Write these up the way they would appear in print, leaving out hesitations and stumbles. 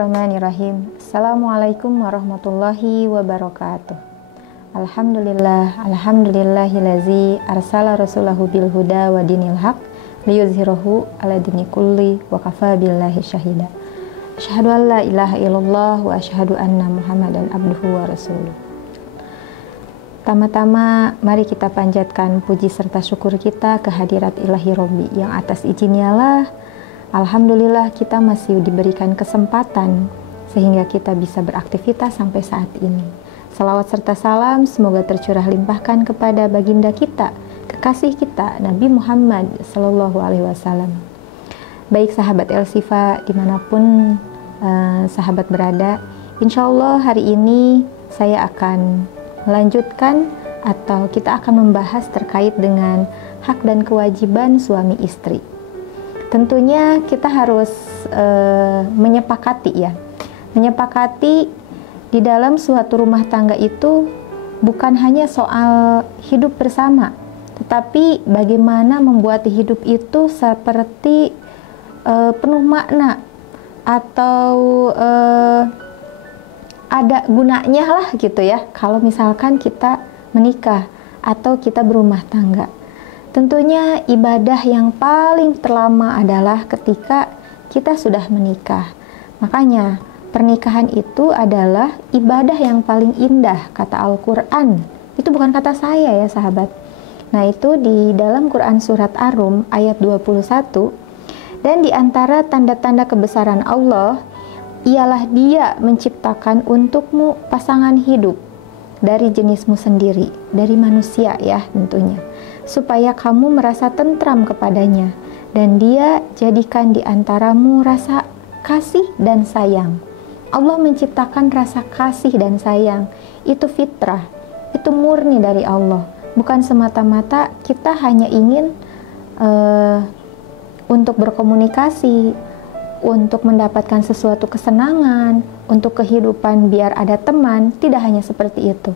Bismillahirrahmanirrahim. Assalamualaikum warahmatullahi wabarakatuh. Alhamdulillahilazi arsala rasulahu bil huda wa dinil haq liyuzhirahu ala dini kulli wa kafa billahi syahida. Asyhadu an la ilaha illallah wa asyhadu anna Muhammadan abduhu wa rasuluh. Tama-tama mari kita panjatkan puji serta syukur kita ke hadirat ilahi Robbi yang atas izinnya lah alhamdulillah kita masih diberikan kesempatan sehingga kita bisa beraktivitas sampai saat ini. Salawat serta salam semoga tercurah limpahkan kepada baginda kita, kekasih kita, Nabi Muhammad Sallallahu Alaihi Wasallam. Baik sahabat El-Sifa dimanapun sahabat berada, insya Allah hari ini saya akan melanjutkan atau kita akan membahas terkait dengan hak dan kewajiban suami istri. Tentunya kita harus menyepakati di dalam suatu rumah tangga itu bukan hanya soal hidup bersama, tetapi bagaimana membuat hidup itu seperti penuh makna atau ada gunanya lah gitu ya, kalau misalkan kita menikah atau kita berumah tangga. Tentunya ibadah yang paling terlama adalah ketika kita sudah menikah. Makanya pernikahan itu adalah ibadah yang paling indah, kata Al-Quran. Itu bukan kata saya ya sahabat. Nah itu di dalam Quran surat Ar-Rum ayat 21. Dan di antara tanda-tanda kebesaran Allah ialah Dia menciptakan untukmu pasangan hidup dari jenismu sendiri, dari manusia ya tentunya, supaya kamu merasa tentram kepadanya, dan Dia jadikan di antaramu rasa kasih dan sayang. Allah menciptakan rasa kasih dan sayang, itu fitrah, itu murni dari Allah. Bukan semata-mata kita hanya ingin untuk berkomunikasi, untuk mendapatkan sesuatu kesenangan, untuk kehidupan biar ada teman, tidak hanya seperti itu.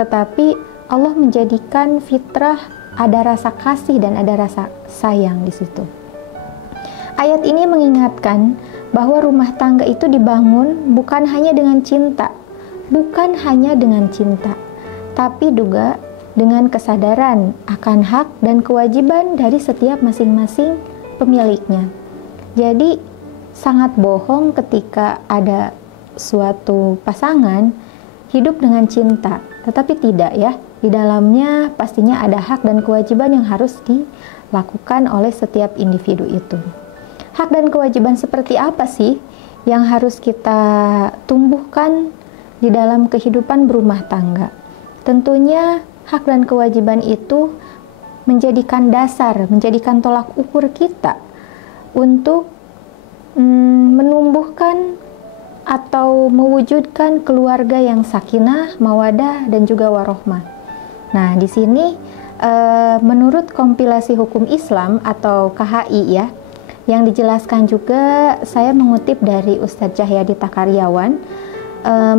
Tetapi Allah menjadikan fitrah ada rasa kasih dan ada rasa sayang di situ. Ayat ini mengingatkan bahwa rumah tangga itu dibangun bukan hanya dengan cinta, tapi juga dengan kesadaran akan hak dan kewajiban dari setiap masing-masing pemiliknya. Jadi sangat bohong ketika ada suatu pasangan hidup dengan cinta, tetapi tidak ya. Di dalamnya pastinya ada hak dan kewajiban yang harus dilakukan oleh setiap individu itu. Hak dan kewajiban seperti apa sih yang harus kita tumbuhkan di dalam kehidupan berumah tangga? Tentunya hak dan kewajiban itu menjadikan dasar, menjadikan tolak ukur kita untuk menumbuhkan atau mewujudkan keluarga yang sakinah, mawadah, dan juga warohmah. Nah, di sini menurut kompilasi hukum Islam atau KHI ya, yang dijelaskan juga saya mengutip dari Ustadz Cahyadi Takaryawan,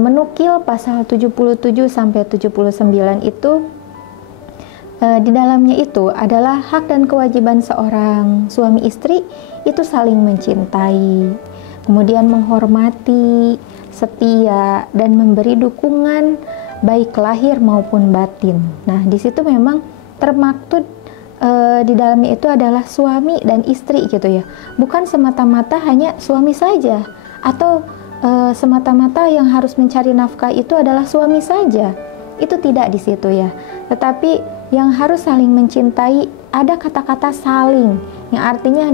menukil pasal 77 sampai 79 itu di dalamnya itu adalah hak dan kewajiban seorang suami istri itu saling mencintai, kemudian menghormati, setia, dan memberi dukungan baik lahir maupun batin. Nah, di situ memang termaktub di dalamnya itu adalah suami dan istri gitu ya. Bukan semata-mata hanya suami saja atau semata-mata yang harus mencari nafkah itu adalah suami saja. Itu tidak di situ ya. Tetapi yang harus saling mencintai, ada kata-kata saling yang artinya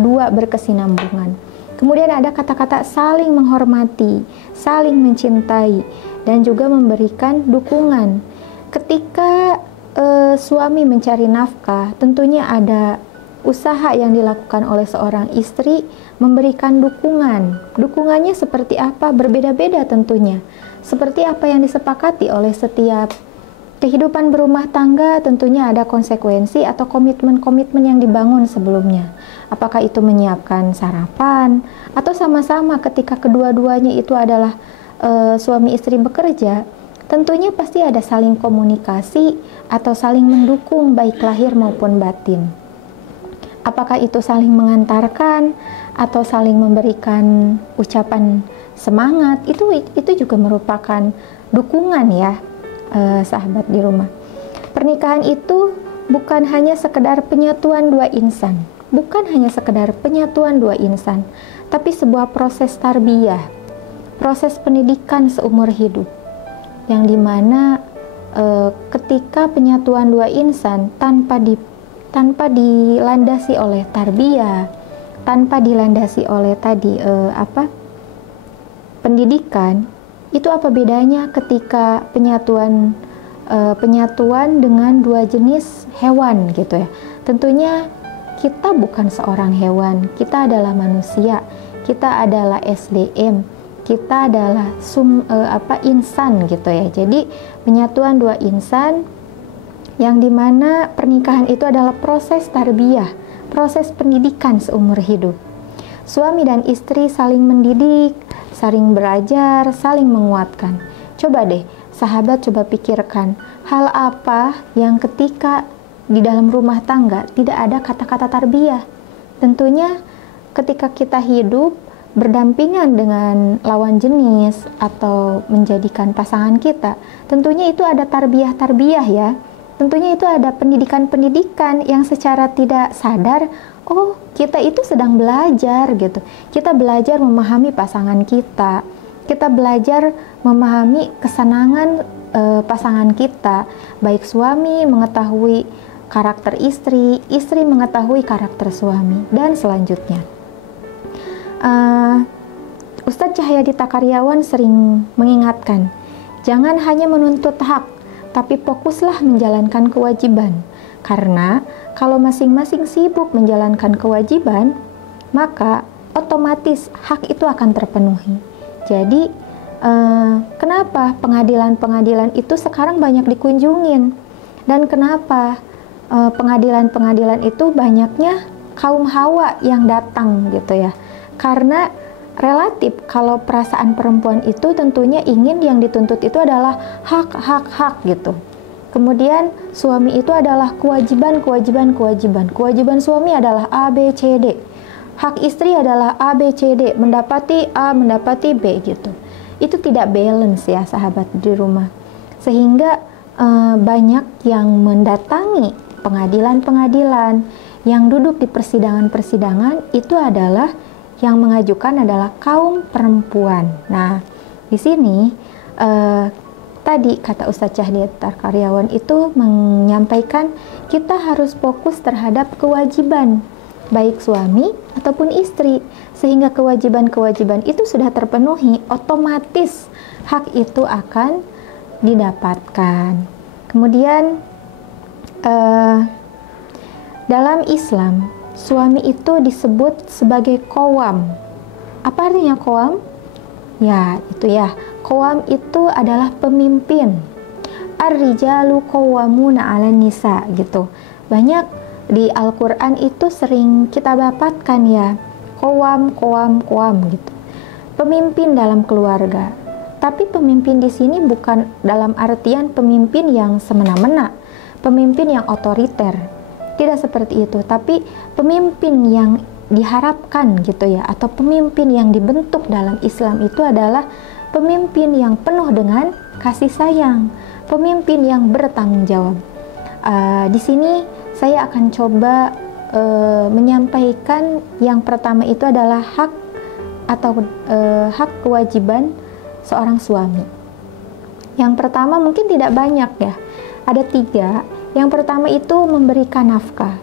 dua berkesinambungan. Kemudian ada kata-kata saling menghormati, saling mencintai, dan juga memberikan dukungan. Ketika suami mencari nafkah, tentunya ada usaha yang dilakukan oleh seorang istri memberikan dukungan. Dukungannya seperti apa? Berbeda-beda tentunya. Seperti apa yang disepakati oleh setiap kehidupan berumah tangga, tentunya ada konsekuensi atau komitmen-komitmen yang dibangun sebelumnya. Apakah itu menyiapkan sarapan, atau sama-sama ketika kedua-duanya itu adalah suami istri bekerja, tentunya pasti ada saling komunikasi atau saling mendukung baik lahir maupun batin. Apakah itu saling mengantarkan, atau saling memberikan ucapan semangat, itu juga merupakan dukungan ya, sahabat di rumah. Pernikahan itu bukan hanya sekedar penyatuan dua insan, tapi sebuah proses tarbiyah, proses pendidikan seumur hidup, yang dimana ketika penyatuan dua insan tanpa dilandasi oleh tarbiyah, tanpa dilandasi oleh pendidikan, itu apa bedanya ketika penyatuan dengan dua jenis hewan gitu ya. Tentunya kita bukan seorang hewan, kita adalah manusia, kita adalah SDM, kita adalah insan gitu ya. Jadi penyatuan dua insan yang dimana pernikahan itu adalah proses tarbiyah, proses pendidikan seumur hidup. Suami dan istri saling mendidik, saling belajar, saling menguatkan. Coba deh, sahabat, coba pikirkan, hal apa yang ketika di dalam rumah tangga tidak ada kata-kata tarbiyah? Tentunya ketika kita hidup berdampingan dengan lawan jenis atau menjadikan pasangan kita, tentunya itu ada tarbiyah-tarbiyah ya. Tentunya itu ada pendidikan-pendidikan yang secara tidak sadar, oh kita itu sedang belajar gitu. Kita belajar memahami pasangan kita, kita belajar memahami kesenangan pasangan kita, baik suami mengetahui karakter istri, istri mengetahui karakter suami, dan selanjutnya. Ustadz Cahyadi Takaryawan sering mengingatkan, jangan hanya menuntut hak, tapi fokuslah menjalankan kewajiban. Karena kalau masing-masing sibuk menjalankan kewajiban, maka otomatis hak itu akan terpenuhi. Jadi, kenapa pengadilan-pengadilan itu sekarang banyak dikunjungin? Dan kenapa pengadilan-pengadilan itu banyaknya kaum hawa yang datang gitu ya? Karena relatif kalau perasaan perempuan itu tentunya ingin yang dituntut itu adalah hak gitu. Kemudian suami itu adalah kewajiban. Kewajiban suami adalah A, B, C, D. Hak istri adalah A, B, C, D, mendapati A, mendapati B gitu. Itu tidak balance ya sahabat di rumah. Sehingga banyak yang mendatangi pengadilan-pengadilan, yang duduk di persidangan-persidangan itu adalah yang mengajukan adalah kaum perempuan. Nah, di sini tadi kata Ustadz Cahyadi Takaryawan itu menyampaikan kita harus fokus terhadap kewajiban baik suami ataupun istri, sehingga kewajiban-kewajiban itu sudah terpenuhi, otomatis hak itu akan didapatkan. Kemudian dalam Islam, suami itu disebut sebagai qawwam. Apa artinya qawwam? Ya, itu ya. Qawwam itu adalah pemimpin. Ar-rijalu qawwamuna 'alan nisa gitu. Banyak di Al-Qur'an itu sering kita dapatkan ya. Qawwam gitu. Pemimpin dalam keluarga. Tapi pemimpin di sini bukan dalam artian pemimpin yang semena-mena, pemimpin yang otoriter. Tidak seperti itu, tapi pemimpin yang diharapkan gitu ya, atau pemimpin yang dibentuk dalam Islam itu adalah pemimpin yang penuh dengan kasih sayang, pemimpin yang bertanggung jawab. Di sini saya akan coba menyampaikan yang pertama itu adalah hak atau hak kewajiban seorang suami. Yang pertama mungkin tidak banyak ya, ada 3. Yang pertama itu memberikan nafkah.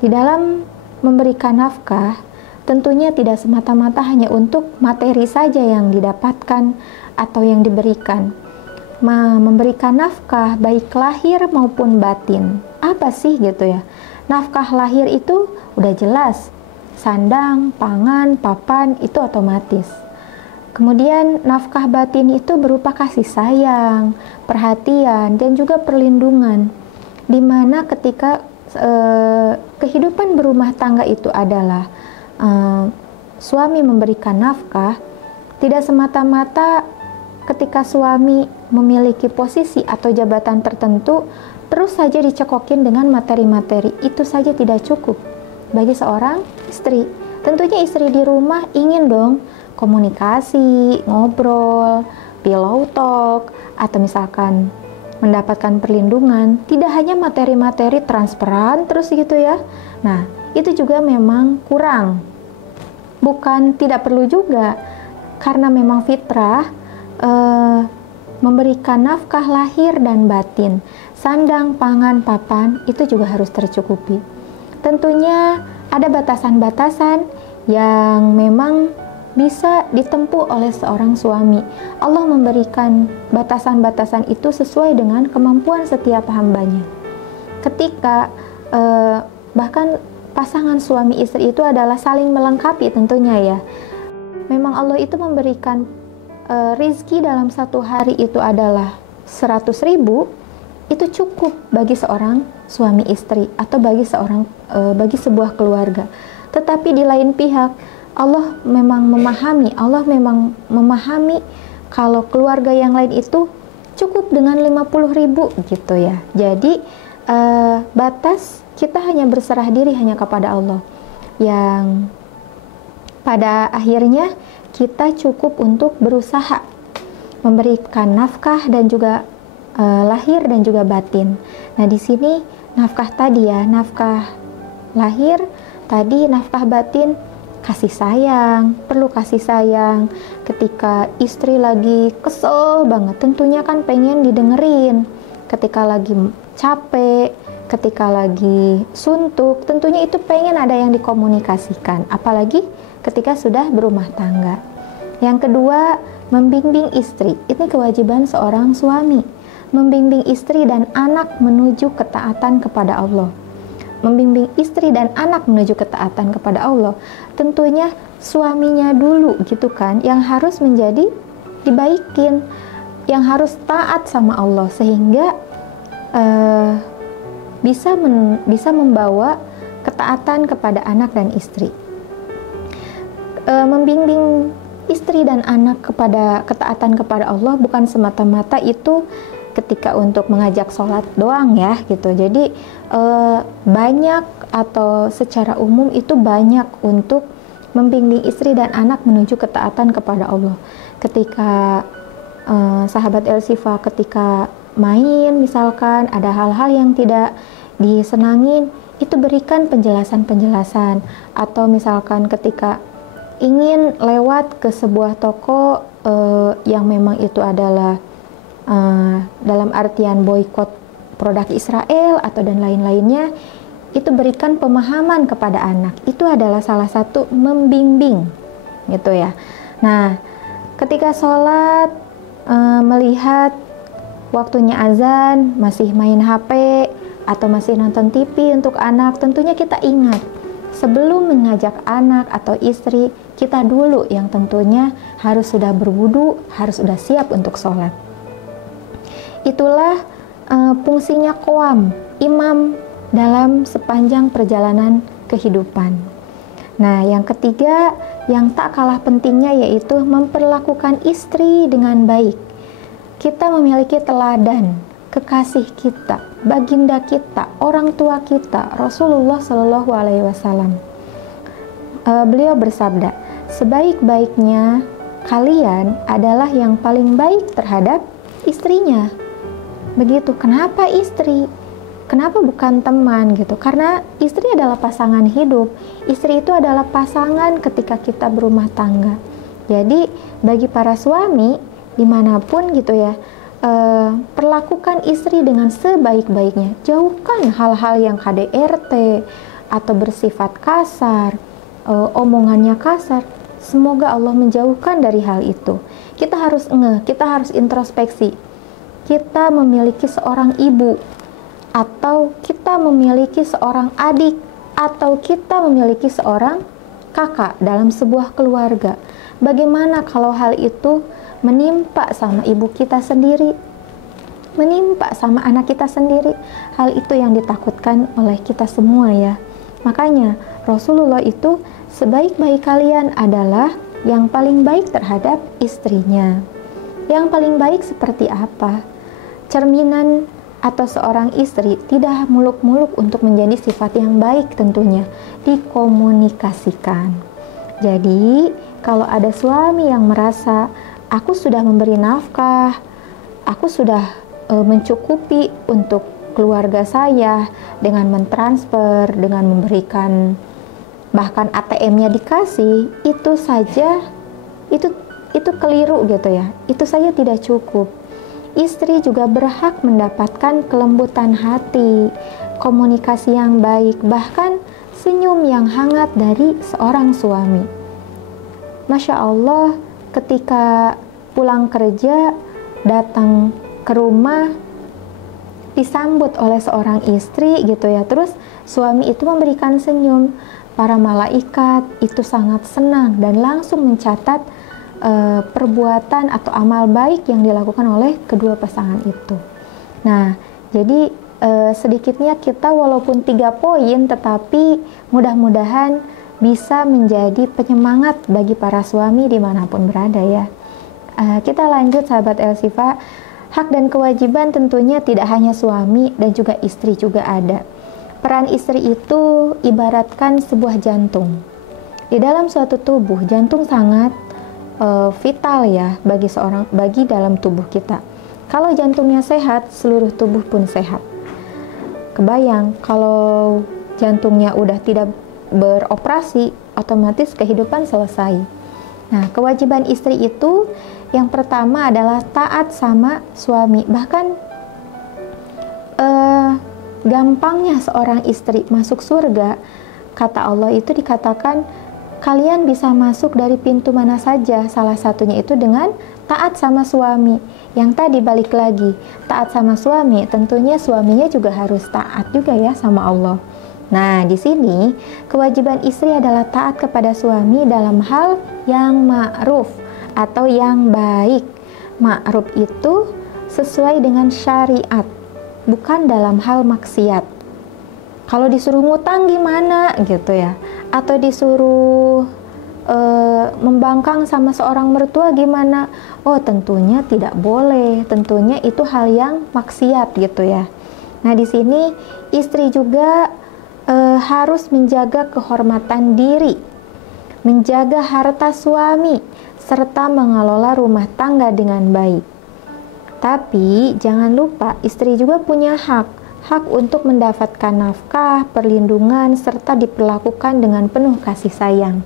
Di dalam memberikan nafkah, tentunya tidak semata-mata hanya untuk materi saja yang didapatkan atau yang diberikan. Memberikan nafkah baik lahir maupun batin. Apa sih gitu ya? Nafkah lahir itu udah jelas, sandang, pangan, papan itu otomatis. Kemudian nafkah batin itu berupa kasih sayang, perhatian, dan juga perlindungan. Dimana ketika kehidupan berumah tangga itu adalah suami memberikan nafkah, tidak semata-mata ketika suami memiliki posisi atau jabatan tertentu terus saja dicekokin dengan materi-materi, itu saja tidak cukup bagi seorang istri. Tentunya istri di rumah ingin dong komunikasi, ngobrol, pillow talk, atau misalkan mendapatkan perlindungan, tidak hanya materi-materi transparan terus gitu ya. Nah, itu juga memang kurang. Bukan tidak perlu juga, karena memang fitrah memberikan nafkah lahir dan batin, sandang, pangan, papan, itu juga harus tercukupi. Tentunya ada batasan-batasan yang memang bisa ditempuh oleh seorang suami. Allah memberikan batasan-batasan itu sesuai dengan kemampuan setiap hambanya. Ketika bahkan pasangan suami istri itu adalah saling melengkapi tentunya ya. Memang Allah itu memberikan rizki dalam satu hari itu adalah 100.000, itu cukup bagi seorang suami istri atau bagi sebuah keluarga. Tetapi di lain pihak Allah memang memahami kalau keluarga yang lain itu cukup dengan 50.000 gitu ya. Jadi batas kita hanya berserah diri hanya kepada Allah, yang pada akhirnya kita cukup untuk berusaha memberikan nafkah dan juga lahir dan juga batin. Nah, di sini nafkah tadi ya, nafkah lahir tadi, nafkah batin, kasih sayang, perlu kasih sayang. Ketika istri lagi kesel banget, tentunya kan pengen didengerin. Ketika lagi capek, ketika lagi suntuk, tentunya itu pengen ada yang dikomunikasikan, apalagi ketika sudah berumah tangga. Yang kedua, membimbing istri. Ini kewajiban seorang suami, membimbing istri dan anak menuju ketaatan kepada Allah. Membimbing istri dan anak menuju ketaatan kepada Allah, tentunya suaminya dulu gitu kan, yang harus menjadi dibaikin, yang harus taat sama Allah, sehingga bisa membawa ketaatan kepada anak dan istri. Membimbing istri dan anak kepada ketaatan kepada Allah bukan semata-mata itu ketika untuk mengajak sholat doang ya gitu. Jadi banyak atau secara umum itu banyak untuk membimbing istri dan anak menuju ketaatan kepada Allah. Ketika sahabat Elsifa ketika main misalkan ada hal-hal yang tidak disenangin, itu berikan penjelasan-penjelasan. Atau misalkan ketika ingin lewat ke sebuah toko yang memang itu adalah dalam artian boikot produk Israel atau dan lain-lainnya, itu berikan pemahaman kepada anak. Itu adalah salah satu membimbing gitu ya. Nah, ketika sholat melihat waktunya azan, masih main HP atau masih nonton TV untuk anak, tentunya kita ingat sebelum mengajak anak atau istri, kita dulu yang tentunya harus sudah berwudu, harus sudah siap untuk sholat. Itulah fungsinya qawam, imam dalam sepanjang perjalanan kehidupan. Nah, yang ketiga yang tak kalah pentingnya yaitu memperlakukan istri dengan baik. Kita memiliki teladan kekasih kita, baginda kita, orang tua kita, Rasulullah Shallallahu Alaihi Wasallam. Beliau bersabda, sebaik-baiknya kalian adalah yang paling baik terhadap istrinya. Begitu. Kenapa istri? Kenapa bukan teman gitu? Karena istri adalah pasangan hidup. Istri itu adalah pasangan ketika kita berumah tangga. Jadi bagi para suami dimanapun gitu ya, perlakukan istri dengan sebaik-baiknya. Jauhkan hal-hal yang KDRT atau bersifat kasar, omongannya kasar. Semoga Allah menjauhkan dari hal itu. Kita harus kita harus introspeksi. Kita memiliki seorang ibu, atau kita memiliki seorang adik, atau kita memiliki seorang kakak dalam sebuah keluarga. Bagaimana kalau hal itu menimpa sama ibu kita sendiri, menimpa sama anak kita sendiri? Hal itu yang ditakutkan oleh kita semua ya. Makanya Rasulullah itu sebaik-baik kalian adalah yang paling baik terhadap istrinya. Yang paling baik seperti apa? Cerminan atau seorang istri tidak muluk-muluk untuk menjadi sifat yang baik, tentunya dikomunikasikan. Jadi, kalau ada suami yang merasa aku sudah memberi nafkah, aku sudah mencukupi untuk keluarga saya dengan mentransfer, dengan memberikan bahkan ATM-nya dikasih, itu saja itu keliru gitu ya. Itu saja tidak cukup. Istri juga berhak mendapatkan kelembutan hati, komunikasi yang baik, bahkan senyum yang hangat dari seorang suami. Masya Allah, ketika pulang kerja, datang ke rumah, disambut oleh seorang istri gitu ya. Terus suami itu memberikan senyum. Para malaikat itu sangat senang dan langsung mencatat perbuatan atau amal baik yang dilakukan oleh kedua pasangan itu. Nah, jadi sedikitnya kita walaupun 3 poin, tetapi mudah-mudahan bisa menjadi penyemangat bagi para suami dimanapun berada ya. Kita lanjut sahabat Elsifa. Hak dan kewajiban tentunya tidak hanya suami dan juga istri juga ada. Peran istri itu ibaratkan sebuah jantung. Di dalam suatu tubuh, jantung sangat vital ya bagi dalam tubuh kita. Kalau jantungnya sehat, seluruh tubuh pun sehat. Kebayang kalau jantungnya udah tidak beroperasi, otomatis kehidupan selesai. Nah, kewajiban istri itu yang pertama adalah taat sama suami. Bahkan gampangnya seorang istri masuk surga, kata Allah itu dikatakan kalian bisa masuk dari pintu mana saja, salah satunya itu dengan taat sama suami. Yang tadi balik lagi, taat sama suami, tentunya suaminya juga harus taat juga ya sama Allah. Nah, di sini kewajiban istri adalah taat kepada suami dalam hal yang ma'ruf atau yang baik. Ma'ruf itu sesuai dengan syariat, bukan dalam hal maksiat. Kalau disuruh ngutang gimana gitu ya, atau disuruh membangkang sama seorang mertua gimana? Oh, tentunya tidak boleh. Tentunya itu hal yang maksiat gitu ya. Nah, di sini istri juga harus menjaga kehormatan diri, menjaga harta suami, serta mengelola rumah tangga dengan baik. Tapi jangan lupa istri juga punya hak untuk mendapatkan nafkah, perlindungan, serta diperlakukan dengan penuh kasih sayang.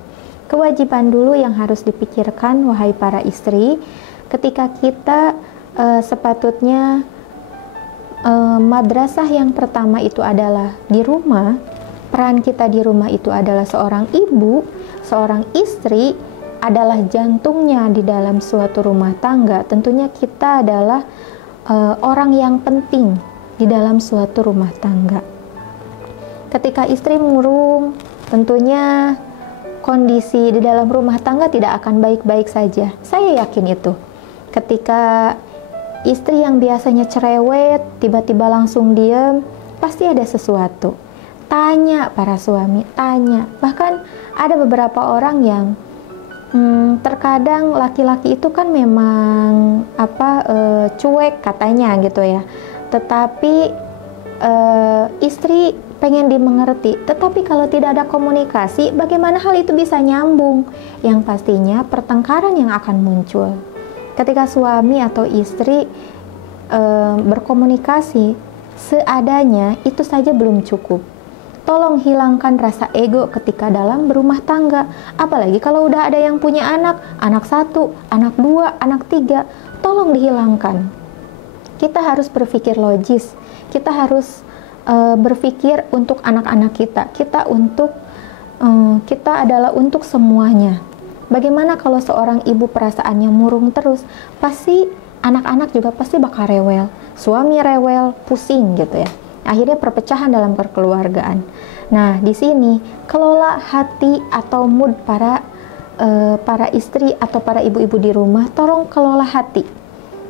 Kewajiban dulu yang harus dipikirkan, wahai para istri, ketika kita sepatutnya madrasah yang pertama itu adalah di rumah. Peran kita di rumah itu adalah seorang ibu, seorang istri adalah jantungnya di dalam suatu rumah tangga. Tentunya kita adalah orang yang penting di dalam suatu rumah tangga. Ketika istri murung, tentunya kondisi di dalam rumah tangga tidak akan baik-baik saja. Saya yakin itu. Ketika istri yang biasanya cerewet, tiba-tiba langsung diam, pasti ada sesuatu. Tanya para suami, tanya. Bahkan ada beberapa orang yang terkadang laki-laki itu kan memang cuek katanya gitu ya. Tetapi istri pengen dimengerti. Tetapi kalau tidak ada komunikasi, bagaimana hal itu bisa nyambung? Yang pastinya pertengkaran yang akan muncul. Ketika suami atau istri berkomunikasi seadanya, itu saja belum cukup. Tolong hilangkan rasa ego ketika dalam berumah tangga. Apalagi kalau udah ada yang punya anak 1, anak 2, anak 3, tolong dihilangkan. Kita harus berpikir logis. Kita harus berpikir untuk anak-anak kita. Kita adalah untuk semuanya. Bagaimana kalau seorang ibu perasaannya murung terus? Pasti anak-anak juga pasti bakal rewel. Suami rewel, pusing gitu ya. Akhirnya perpecahan dalam perkeluargaan. Nah, di sini kelola hati atau mood para istri atau para ibu-ibu di rumah. Tolong kelola hati.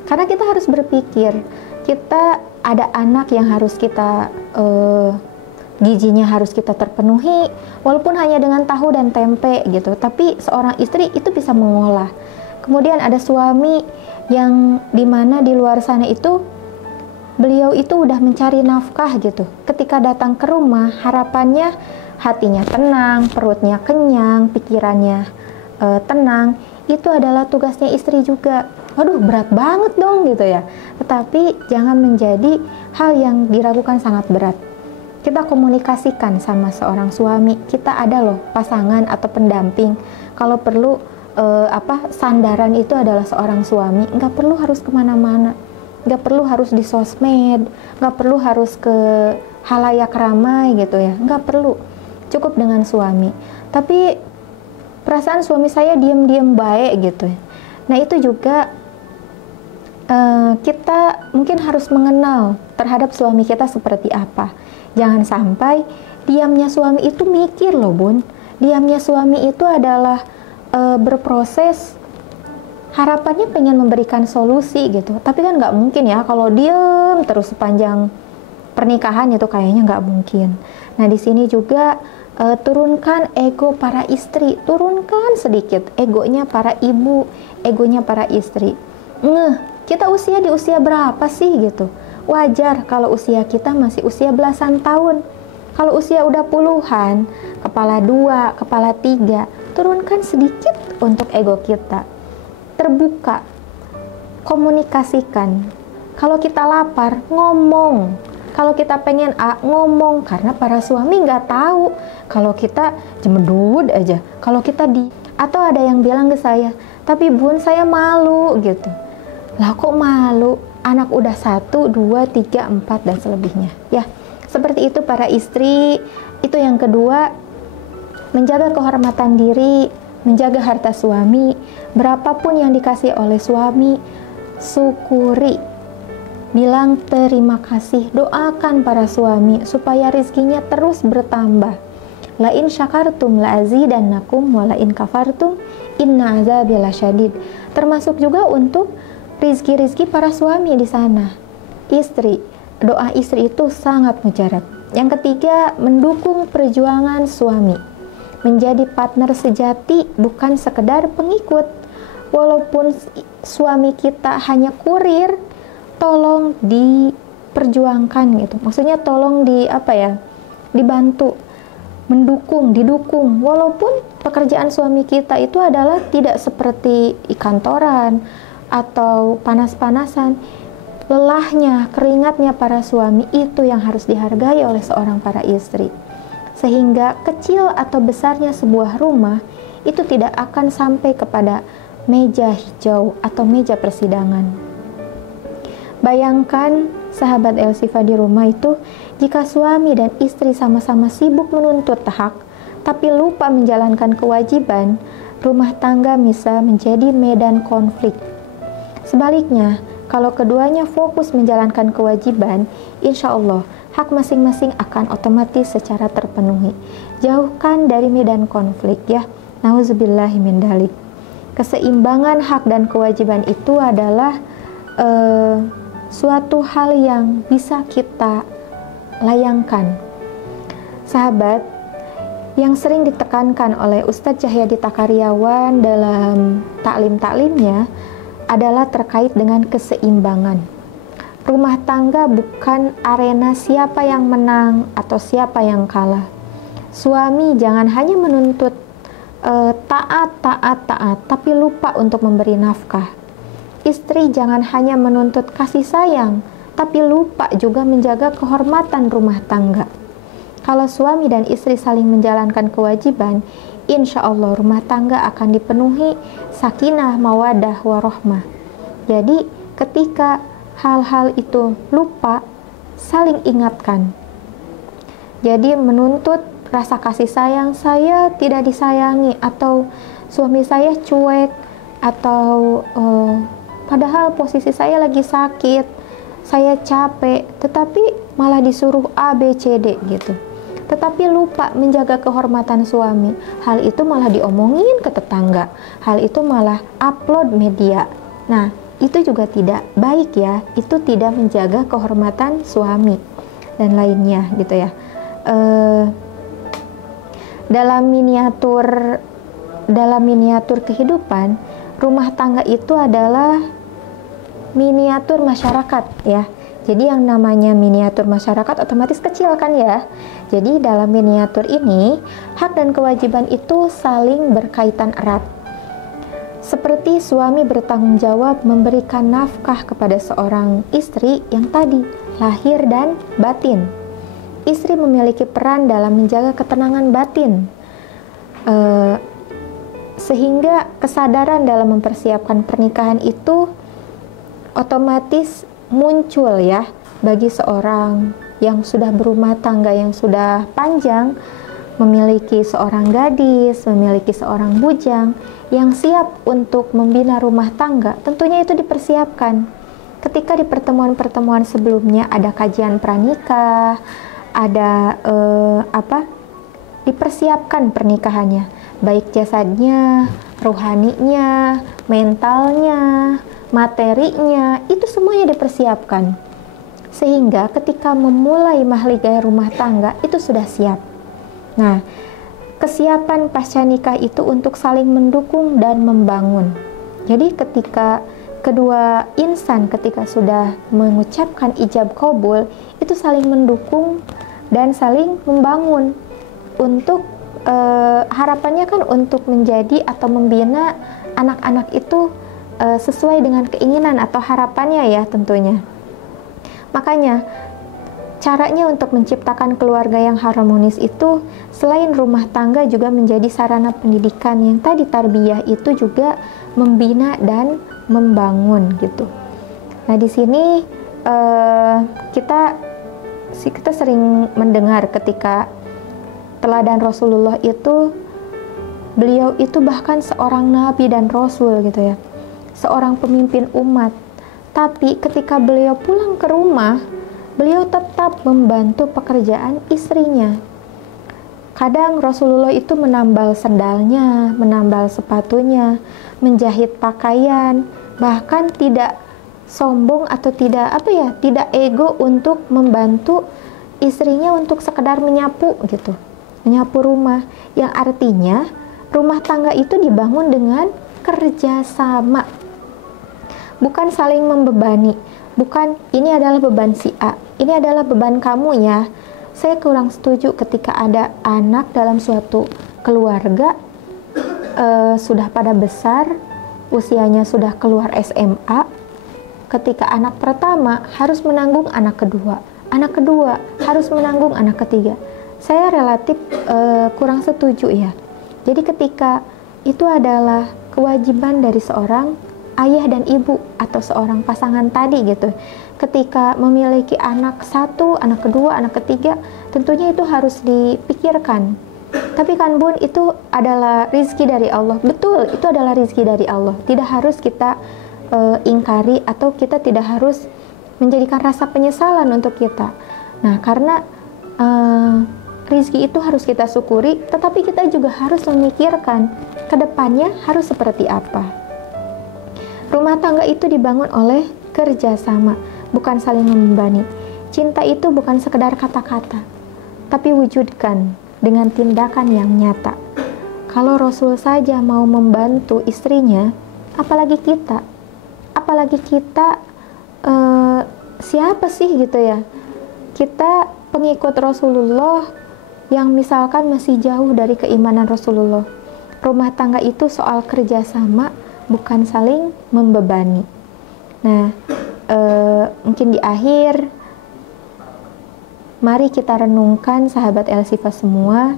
Karena kita harus berpikir, kita ada anak yang harus kita gizinya harus kita terpenuhi, walaupun hanya dengan tahu dan tempe gitu. Tapi seorang istri itu bisa mengolah. Kemudian ada suami yang dimana di luar sana itu beliau itu udah mencari nafkah gitu. Ketika datang ke rumah, harapannya hatinya tenang, perutnya kenyang, pikirannya tenang, itu adalah tugasnya istri juga. Waduh, berat banget dong gitu ya. Tetapi jangan menjadi hal yang diragukan sangat berat. Kita komunikasikan sama seorang suami, kita ada loh pasangan atau pendamping. Kalau perlu sandaran itu adalah seorang suami, nggak perlu harus kemana-mana, nggak perlu harus di sosmed, nggak perlu harus ke halayak ramai gitu ya, nggak perlu, cukup dengan suami. Tapi perasaan suami saya diam-diam baik gitu ya. Nah itu juga kita mungkin harus mengenal terhadap suami kita seperti apa. Jangan sampai diamnya suami itu mikir loh bun, diamnya suami itu adalah berproses, harapannya pengen memberikan solusi gitu, tapi kan nggak mungkin ya kalau diem terus sepanjang pernikahan, itu kayaknya nggak mungkin. Nah di sini juga turunkan ego para istri, turunkan sedikit egonya para ibu, egonya para istri. Kita usia di usia berapa sih gitu? Wajar kalau usia kita masih usia belasan tahun. Kalau usia udah puluhan, kepala 2, kepala 3, turunkan sedikit untuk ego kita. Terbuka, komunikasikan. Kalau kita lapar, ngomong. Kalau kita pengen A, ngomong. Karena para suami nggak tahu. Kalau kita jemedut aja. Kalau kita atau ada yang bilang ke saya, tapi bun saya malu gitu. Lah kok malu? Anak udah 1, 2, 3, 4 dan selebihnya. Ya, seperti itu para istri. Itu yang kedua, menjaga kehormatan diri, menjaga harta suami. Berapapun yang dikasih oleh suami, syukuri. Bilang terima kasih, doakan para suami supaya rizkinya terus bertambah. La in syakartum la azidannakum wa la in kafartum inna azabi lasyadid. Termasuk juga untuk rizki-rizki para suami di sana. Istri, doa istri itu sangat mujarab. Yang ketiga, mendukung perjuangan suami. Menjadi partner sejati, bukan sekedar pengikut. Walaupun suami kita hanya kurir, tolong diperjuangkan gitu. Maksudnya tolong dibantu, mendukung, didukung. Walaupun pekerjaan suami kita itu adalah tidak seperti di kantoran atau panas-panasan, lelahnya, keringatnya para suami itu yang harus dihargai oleh seorang para istri. Sehingga kecil atau besarnya sebuah rumah itu tidak akan sampai kepada meja hijau atau meja persidangan. Bayangkan sahabat Elsifa di rumah itu, jika suami dan istri sama-sama sibuk menuntut hak, tapi lupa menjalankan kewajiban, rumah tangga bisa menjadi medan konflik. Sebaliknya, kalau keduanya fokus menjalankan kewajiban, insya Allah hak masing-masing akan otomatis secara terpenuhi. Jauhkan dari medan konflik ya. Nauzubillahi min dzalik. Keseimbangan hak dan kewajiban itu adalah suatu hal yang bisa kita layangkan. Sahabat, yang sering ditekankan oleh Ustadz Cahyadi Takaryawan dalam taklim-taklimnya adalah terkait dengan keseimbangan. Rumah tangga bukan arena siapa yang menang atau siapa yang kalah. Suami jangan hanya menuntut taat, tapi lupa untuk memberi nafkah. Istri jangan hanya menuntut kasih sayang, tapi lupa juga menjaga kehormatan rumah tangga. Kalau suami dan istri saling menjalankan kewajiban, insya Allah rumah tangga akan dipenuhi sakinah, mawadah, warohmah. Jadi ketika hal-hal itu lupa, saling ingatkan. Jadi menuntut rasa kasih sayang, saya tidak disayangi, atau suami saya cuek, atau padahal posisi saya lagi sakit, saya capek, tetapi malah disuruh A, B, C, D gitu. Tetapi lupa menjaga kehormatan suami. Hal itu malah diomongin ke tetangga. Hal itu malah upload media. Nah, itu juga tidak baik ya. Itu tidak menjaga kehormatan suami dan lainnya gitu ya. Dalam miniatur kehidupan, rumah tangga itu adalah miniatur masyarakat ya. Jadi yang namanya miniatur masyarakat otomatis kecil kan ya. Jadi dalam miniatur ini, hak dan kewajiban itu saling berkaitan erat. Seperti suami bertanggung jawab memberikan nafkah kepada seorang istri yang tadi, lahir dan batin. Istri memiliki peran dalam menjaga ketenangan batin. Sehingga kesadaran dalam mempersiapkan pernikahan itu otomatis muncul ya bagi seorang yang sudah berumah tangga, yang sudah panjang, memiliki seorang gadis, memiliki seorang bujang yang siap untuk membina rumah tangga. Tentunya itu dipersiapkan ketika di pertemuan-pertemuan sebelumnya ada kajian pranikah, ada dipersiapkan pernikahannya, baik jasadnya, rohaninya, mentalnya, materinya, itu semuanya dipersiapkan. Sehingga ketika memulai mahligai rumah tangga itu sudah siap. Nah, kesiapan pasca nikah itu untuk saling mendukung dan membangun. Jadi ketika kedua insan ketika sudah mengucapkan ijab qabul, itu saling mendukung dan saling membangun untuk harapannya kan untuk menjadi atau membina anak-anak itu sesuai dengan keinginan atau harapannya ya tentunya. Makanya caranya untuk menciptakan keluarga yang harmonis itu selain rumah tangga juga menjadi sarana pendidikan yang tadi tarbiyah itu juga membina dan membangun gitu. Nah di sini kita sering mendengar ketika teladan Rasulullah itu, beliau itu bahkan seorang nabi dan rasul gitu ya, seorang pemimpin umat. Tapi ketika beliau pulang ke rumah, beliau tetap membantu pekerjaan istrinya. Kadang Rasulullah itu menambal sendalnya, menambal sepatunya, menjahit pakaian, bahkan tidak sombong atau tidak ego untuk membantu istrinya untuk sekedar menyapu gitu, menyapu rumah. Yang artinya rumah tangga itu dibangun dengan kerjasama, bukan saling membebani. Bukan ini adalah beban si A, ini adalah beban kamu ya. Saya kurang setuju ketika ada anak dalam suatu keluarga sudah pada besar, usianya sudah keluar SMA. Ketika anak pertama harus menanggung anak kedua harus menanggung anak ketiga. Saya relatif kurang setuju ya. Jadi ketika itu adalah kewajiban dari seorang ayah dan ibu atau seorang pasangan tadi gitu. Ketika memiliki anak satu, anak kedua, anak ketiga, tentunya itu harus dipikirkan. Tapi kan Bun, itu adalah rizki dari Allah. Betul, itu adalah rizki dari Allah. Tidak harus kita ingkari atau kita tidak harus menjadikan rasa penyesalan untuk kita. Nah, karena rizki itu harus kita syukuri, tetapi kita juga harus memikirkan ke depannya harus seperti apa. Rumah tangga itu dibangun oleh kerjasama, bukan saling membebani. Cinta itu bukan sekedar kata-kata, tapi wujudkan dengan tindakan yang nyata. Kalau Rasul saja mau membantu istrinya, apalagi kita? Apalagi kita siapa sih gitu ya? Kita pengikut Rasulullah yang misalkan masih jauh dari keimanan Rasulullah. Rumah tangga itu soal kerjasama, bukan saling membebani. Nah, mungkin di akhir, mari kita renungkan sahabat El-Sifa semua.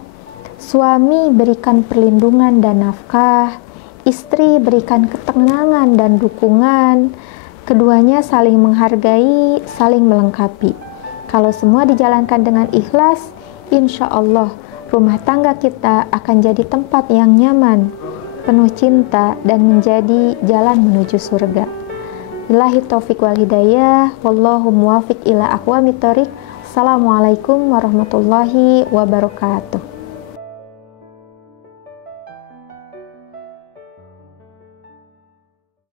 Suami berikan perlindungan dan nafkah, istri berikan ketenangan dan dukungan. Keduanya saling menghargai, saling melengkapi. Kalau semua dijalankan dengan ikhlas, insya Allah rumah tangga kita akan jadi tempat yang nyaman, penuh cinta, dan menjadi jalan menuju surga. Billahi taufiq wal hidayah, wallahu muwafiq ila aqwamit thoriq. Assalamualaikum warahmatullahi wabarakatuh.